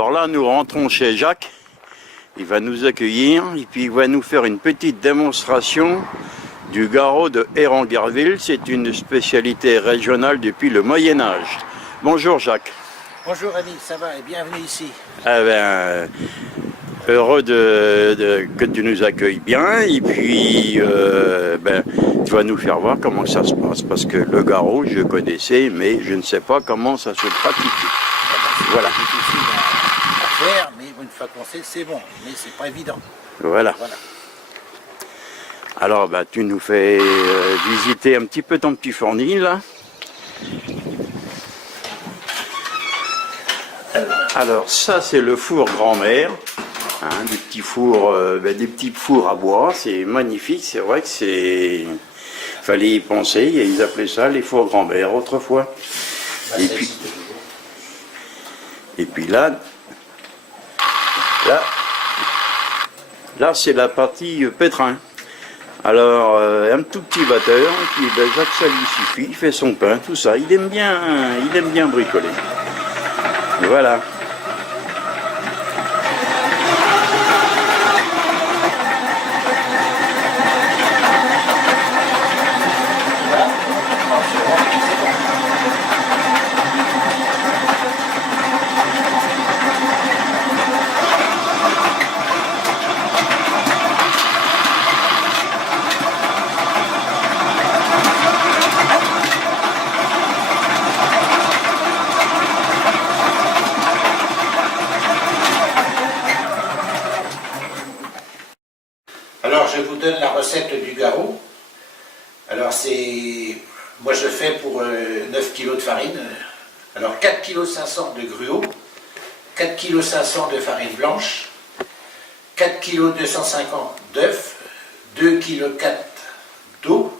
Alors là, nous rentrons chez Jacques. Il va nous accueillir et puis il va nous faire une petite démonstration du garrot de Hérenguerville. C'est une spécialité régionale depuis le Moyen-Âge. Bonjour Jacques. Bonjour Rémi, ça va et bienvenue ici. Eh ben, heureux que tu nous accueilles bien et puis tu vas nous faire voir comment ça se passe parce que le garrot je connaissais mais je ne sais pas comment ça se pratique. Voilà. C'est difficile à faire, mais une fois qu'on sait, c'est bon, mais c'est pas évident. Voilà. Alors tu nous fais visiter un petit peu ton petit fournil là. Alors ça c'est le four grand-mère, des petits fours, des petits fours à bois, c'est magnifique, c'est vrai que c'est, fallait y penser, ils appelaient ça les fours grand-mère autrefois. Et puis là c'est la partie pétrin. Alors un tout petit batteur, puis Jacques ça lui suffit, il fait son pain, tout ça, il aime bien bricoler. Voilà. Alors je vous donne la recette du garrot. Alors moi je fais pour 9 kg de farine. Alors 4 kg 500 de gruau, 4 kg 500 de farine blanche, 4 kg 250 d'œufs, 2 kg 4 d'eau.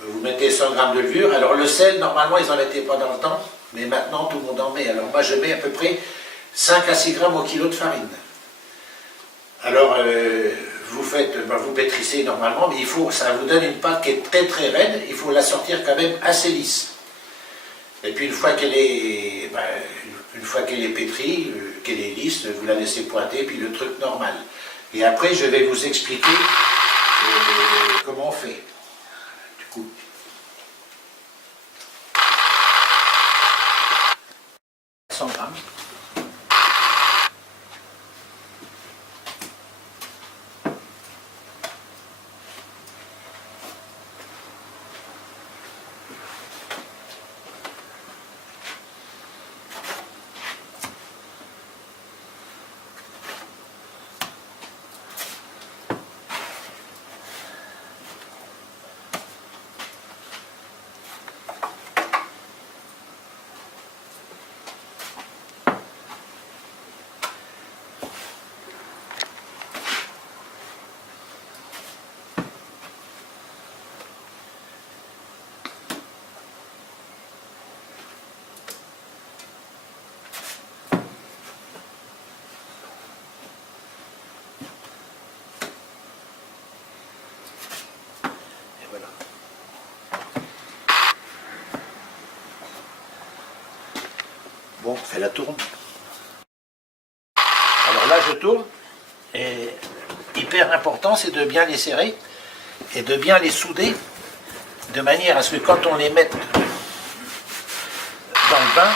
Vous mettez 100 g de levure. Alors le sel, normalement ils n'en mettaient pas dans le temps, mais maintenant tout le monde en met. Alors moi je mets à peu près 5 à 6 g au kilo de farine. Alors vous pétrissez normalement, mais ça vous donne une pâte qui est très très raide, il faut la sortir quand même assez lisse. Et puis une fois qu'elle est, pétrie, qu'elle est lisse, vous la laissez pointer, puis le truc normal. Et après, je vais vous expliquer comment on fait. Du coup. Grammes. Bon, on fait la tourne. Alors là, je tourne. Et hyper important, c'est de bien les serrer et de bien les souder de manière à ce que quand on les mette dans le bain,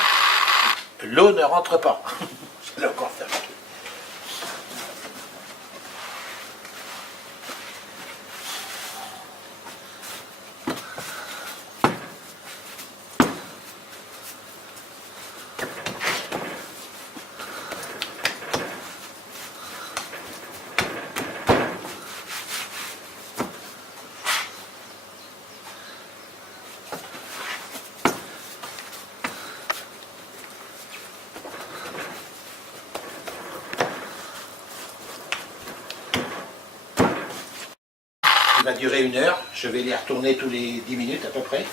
l'eau ne rentre pas. Je vais encore faire. Il va durer 1 heure, je vais les retourner tous les 10 minutes à peu près.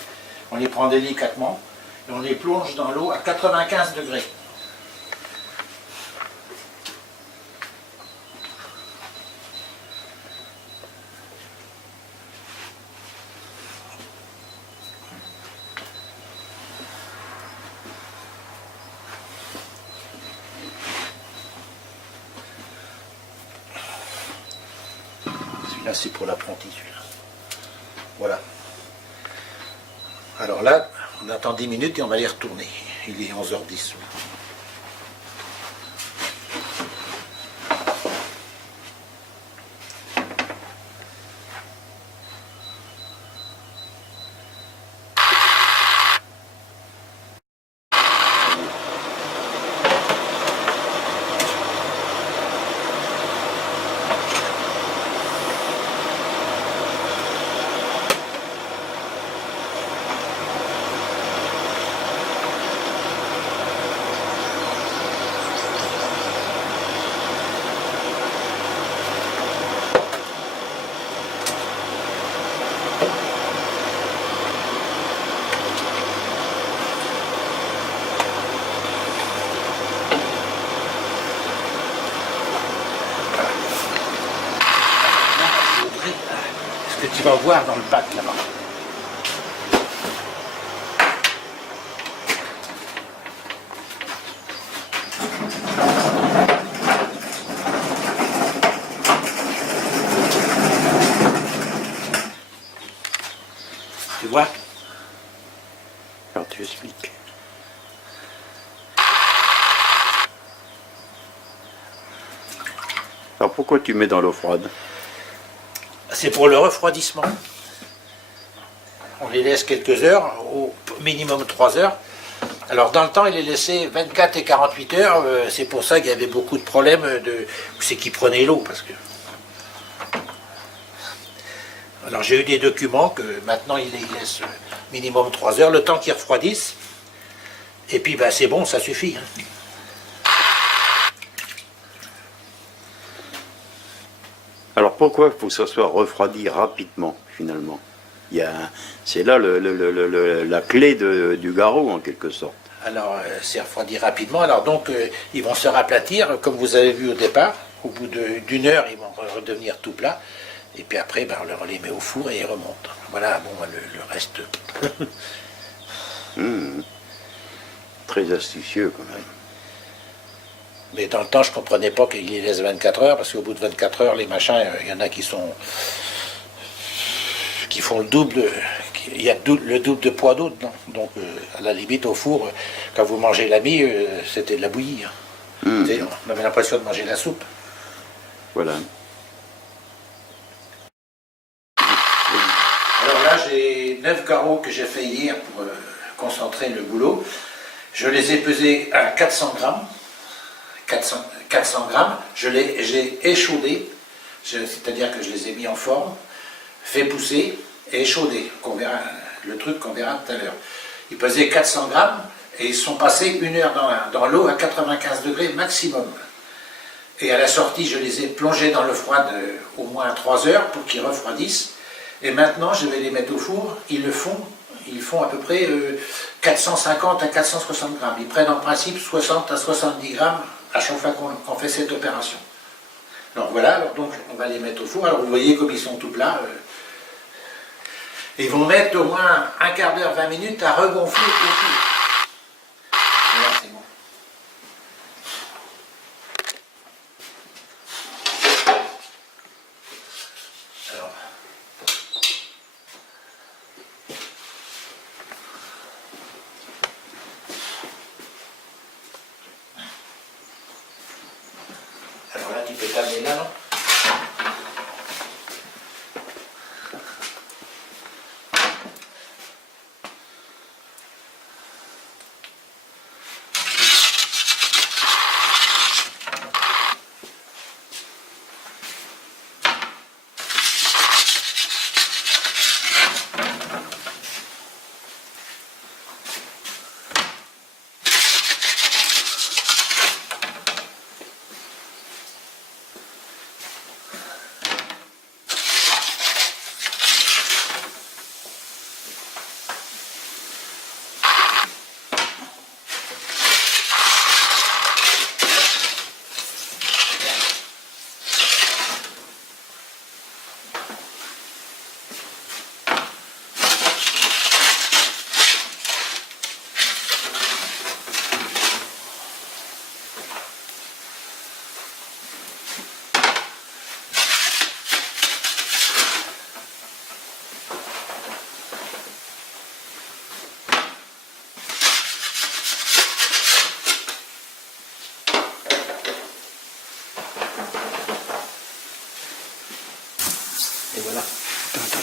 On les prend délicatement et on les plonge dans l'eau à 95 degrés. Celui-là c'est pour l'apprenti, celui-là. Voilà. Alors là, on attend 10 minutes et on va les retourner. Il est 11h10. Ce que tu vas voir dans le bac là-bas. Tu vois? Alors tu expliques. Alors pourquoi tu mets dans l'eau froide? C'est pour le refroidissement. On les laisse quelques heures, au minimum 3 heures. Alors dans le temps, il les laissait 24 et 48 heures. C'est pour ça qu'il y avait beaucoup de problèmes c'est qu'ils prenaient l'eau. Parce que... Alors j'ai eu des documents que maintenant ils les laissent minimum 3 heures, le temps qu'ils refroidissent. Et puis ben, c'est bon, ça suffit. Alors pourquoi il faut que ça soit refroidi rapidement, finalement? C'est là la clé du garrot, en quelque sorte. Alors, c'est refroidi rapidement. Alors donc, ils vont se raplatir, comme vous avez vu au départ. Au bout d'1 heure, ils vont redevenir tout plats. Et puis après, ben, on les met au four et ils remontent. Voilà, bon, le reste... très astucieux quand même. Mais dans le temps, je ne comprenais pas qu'il y laisse 24 heures, parce qu'au bout de 24 heures, les machins, il y en a qui font le double, il y a le double de poids d'eau dedans. Donc, à la limite, au four, quand vous mangez la mie, c'était de la bouillie. Hein. On avait l'impression de manger la soupe. Voilà. Alors là, j'ai 9 garrots que j'ai fait hier pour concentrer le boulot. Je les ai pesés à 400 grammes. 400 grammes. J'ai échaudé, c'est-à-dire que je les ai mis en forme, fait pousser et échaudé. Le truc qu'on verra tout à l'heure. Ils pesaient 400 grammes et ils sont passés 1 heure dans l'eau à 95 degrés maximum. Et à la sortie, je les ai plongés dans le froid au moins 3 heures pour qu'ils refroidissent. Et maintenant, je vais les mettre au four. Ils font à peu près 450 à 460 grammes. Ils prennent en principe 60 à 70 grammes à chaque fois qu'on fait cette opération. Alors voilà, donc on va les mettre au four. Alors vous voyez comme ils sont tout plats. Ils vont mettre au moins un quart d'heure, 20 minutes à regonfler au four. Voilà, c'est bon. Alors là, tu peux t'amener là, non? Et voilà. Attends.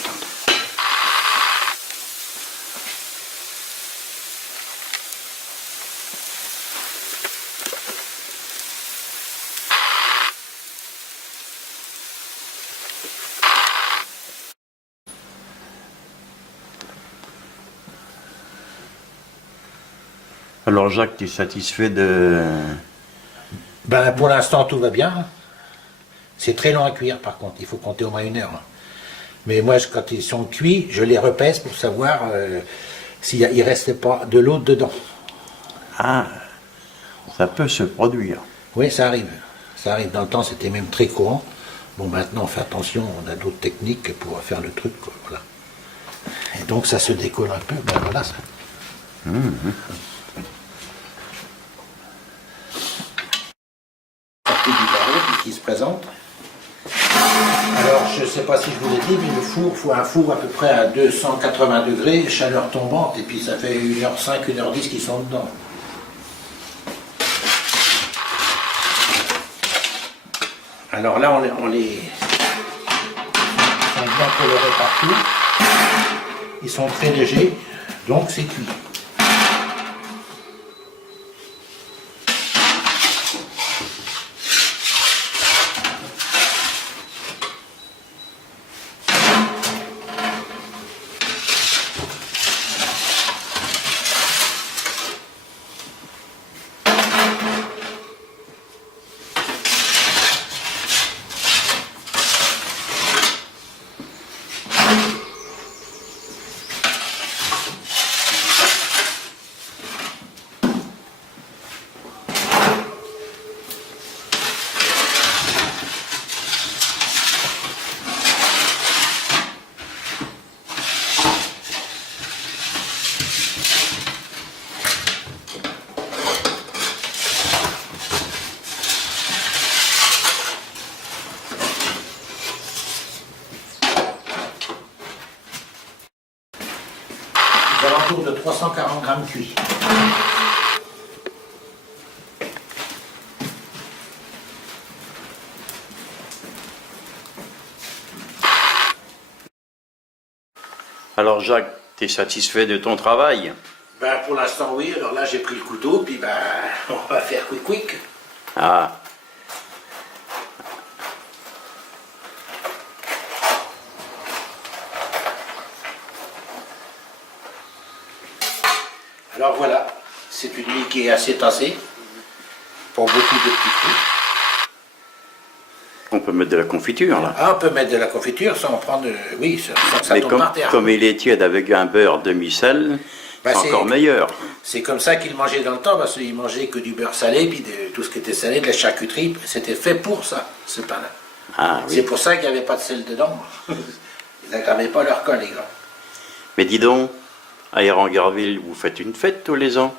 Alors Jacques, tu es satisfait de... Ben, pour l'instant, tout va bien. C'est très long à cuire, par contre. Il faut compter au moins 1 heure. Mais moi, quand ils sont cuits, je les repèse pour savoir s'il ne reste pas de l'eau dedans. Ah, ça peut se produire. Oui, ça arrive. Ça arrive. Dans le temps, c'était même très courant. Bon, maintenant, on fait attention. On a d'autres techniques pour faire le truc, quoi. Voilà. Et donc, ça se décolle un peu. Ben, voilà, ça. Partie du barreau qui se présente. Alors, je ne sais pas si je vous l'ai dit, mais le four, il faut un four à peu près à 280 degrés, chaleur tombante, et puis ça fait 1h05, 1h10 qu'ils sont dedans. Alors là, on les sont bien colorés partout. Ils sont très légers, donc c'est cuit. grammes cuits. Alors Jacques, tu es satisfait de ton travail? Ben, pour l'instant, oui. Alors là, j'ai pris le couteau, puis ben, on va faire quick. Ah, Alors voilà, c'est une mie qui est assez tassée pour beaucoup de petits fruits. on peut mettre de la confiture là. Ah, on peut mettre de la confiture sans prendre, oui, sans que ça Mais tombe par terre. comme il est tiède avec un beurre demi-sel, Bah, c'est encore meilleur. C'est comme ça qu'ils mangeaient dans le temps, parce qu'ils mangeaient que du beurre salé, puis tout ce qui était salé, de la charcuterie, c'était fait pour ça, ce pain-là. Ah C'est oui. pour ça qu'il n'y avait pas de sel dedans. Ils n'aggravaient pas leur cas, les gars. Mais dis donc, à Errangarville, vous faites une fête tous les ans?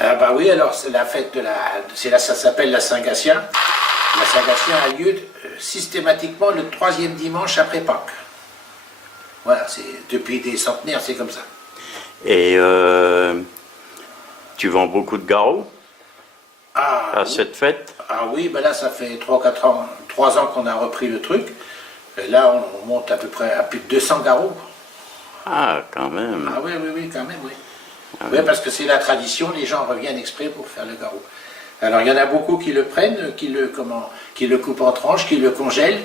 Ah bah oui, alors c'est la fête de ça s'appelle la Saint-Gatien. La Saint-Gatien a lieu systématiquement le 3e dimanche après Pâques. Voilà, c'est depuis des centenaires, c'est comme ça. Et tu vends beaucoup de garrots Ah, à oui. cette fête? Ah oui, ben là ça fait 3-4 ans, 3 ans qu'on a repris le truc. Et là on monte à peu près à plus de 200 garrots. Ah, quand même. Ah oui, oui, oui, quand même, oui. Oui, parce que c'est la tradition, les gens reviennent exprès pour faire le garrot. Alors il y en a beaucoup qui le prennent, qui le coupent en tranches, qui le congèlent,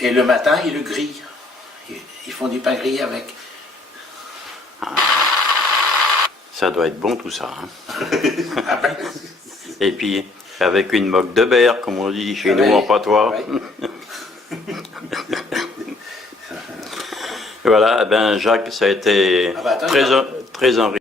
et le matin ils le grillent. Ils font du pain grillé avec. Ça doit être bon tout ça. Hein. Ah ben, Et puis, avec une moque de berre, comme on dit chez ah nous ouais, en patois. ouais. Voilà, eh ben Jacques, ça a été Ah bah, attends, très enrichissant.